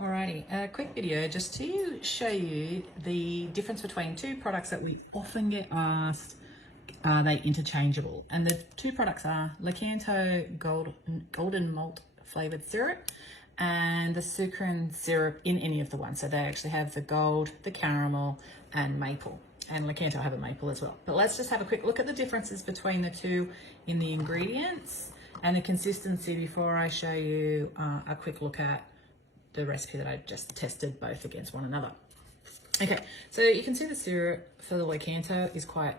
Alrighty, a quick video just to show you the difference between two products that we often get asked, are they interchangeable? And the two products are Lakanto golden malt flavored syrup and the Sukrin syrup in any of the ones. So they actually have the gold, the caramel and maple. And Lakanto have a maple as well. But let's just have a quick look at the differences between the two in the ingredients and the consistency before I show you a quick look at the recipe that I just tested both against one another. Okay, so you can see the syrup for the Lakanto is quite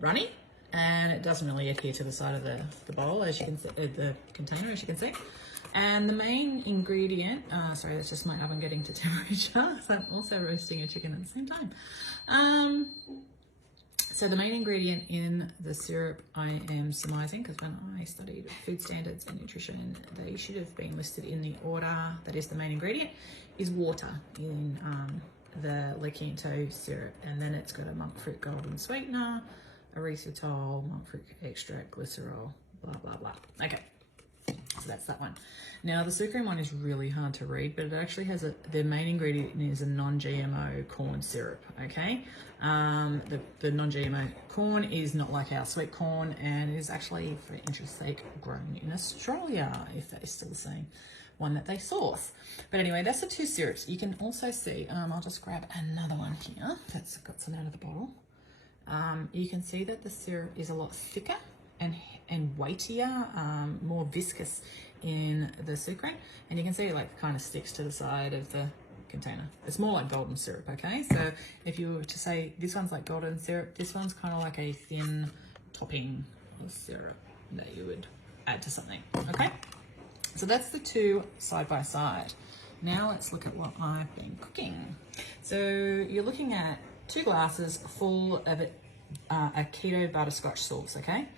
runny, and it doesn't really adhere to the side of the bowl, as you can see, the container, as you can see. And the main ingredient, sorry, that's just my oven getting to temperature, so I'm also roasting a chicken at the same time. So the main ingredient in the syrup, I am surmising, because when I studied food standards and nutrition, they should have been listed in the order that is the main ingredient, is water in the Lakanto syrup. And then it's got a monk fruit golden sweetener, erythritol, monk fruit extract, glycerol, blah, blah, blah. Okay, so that's that one. Now the Sukrin one is really hard to read, but it actually has the main ingredient is a non-GMO corn syrup, okay? The non-GMO corn is not like our sweet corn and is actually, for interest's sake, grown in Australia, if that is still the same one that they source. But anyway, that's the two syrups. You can also see, I'll just grab another one here that's got some out of the bottle. You can see that the syrup is a lot thicker and weightier, more viscous in the Sukrin, and you can see it like kind of sticks to the side of the container. It's more like golden syrup, okay? So if you were to say this one's like golden syrup, this one's kind of like a thin topping of syrup that you would add to something, okay? So that's the two side by side. Now let's look at what I've been cooking. So you're looking at 2 glasses full of a keto butterscotch sauce, okay?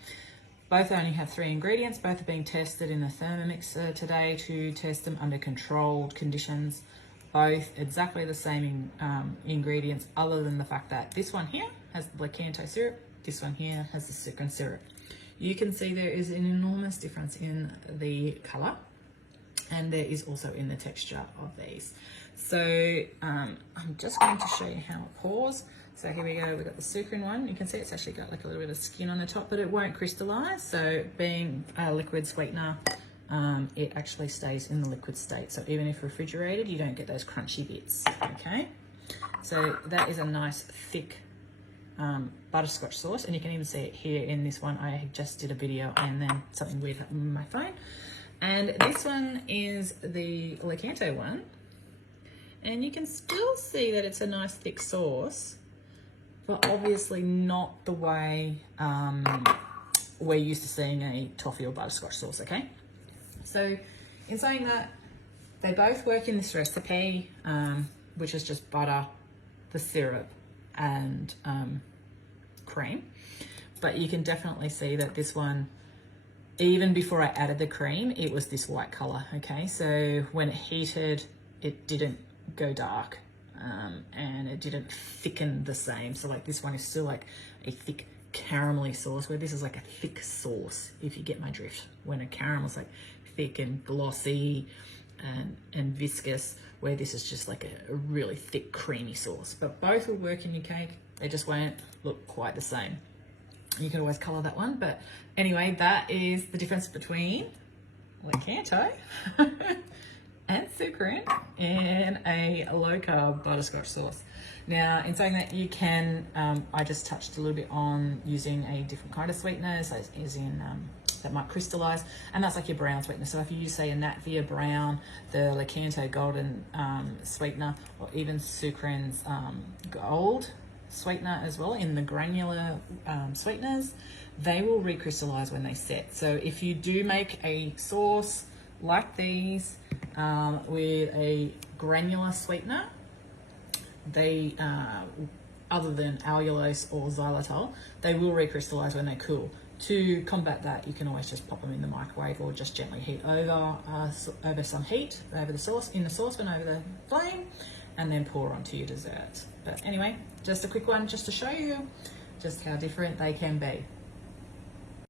Both only have 3 ingredients. Both are being tested in the Thermomix today to test them under controlled conditions. Both exactly the same ingredients, other than the fact that this one here has the Lakanto syrup, this one here has the Sukrin syrup. You can see there is an enormous difference in the color, and there is also in the texture of these. So I'm just going to show you how it pours. So here we go, we've got the Sukrin one. You can see it's actually got like a little bit of skin on the top, but it won't crystallize. So being a liquid sweetener, it actually stays in the liquid state. So even if refrigerated, you don't get those crunchy bits, okay? So that is a nice thick butterscotch sauce, and you can even see it here in this one. I just did a video and then something weird happened with my phone. And this one is the Lakanto one. And you can still see that it's a nice thick sauce, but obviously not the way we're used to seeing a toffee or butterscotch sauce, okay? So in saying that, they both work in this recipe, which is just butter, the syrup, and cream. But you can definitely see that this one, even before I added the cream, it was this white color, okay? So when it heated, it didn't go dark. And it didn't thicken the same. So like this one is still like a thick caramelly sauce, where this is like a thick sauce, if you get my drift. When a caramel's like thick and glossy and viscous, where this is just like a really thick creamy sauce. But both will work in your cake. They just won't look quite the same. You can always color that one. But anyway, that is the difference between Lakanto and Sukrin in a low carb butterscotch sauce. Now, in saying that, you can, I just touched a little bit on using a different kind of sweetener, so as in that might crystallize, and that's like your brown sweetener. So if you use, say, a Natvia brown, the Lakanto golden sweetener, or even Sukrin's gold sweetener as well, in the granular sweeteners, they will recrystallize when they set. So if you do make a sauce like these with a granular sweetener, they other than allulose or xylitol, they will recrystallize when they cool. To combat that, you can always just pop them in the microwave, or just gently heat over some heat over the sauce, in the saucepan over the flame, and then pour onto your dessert. But anyway, just a quick one just to show you just how different they can be.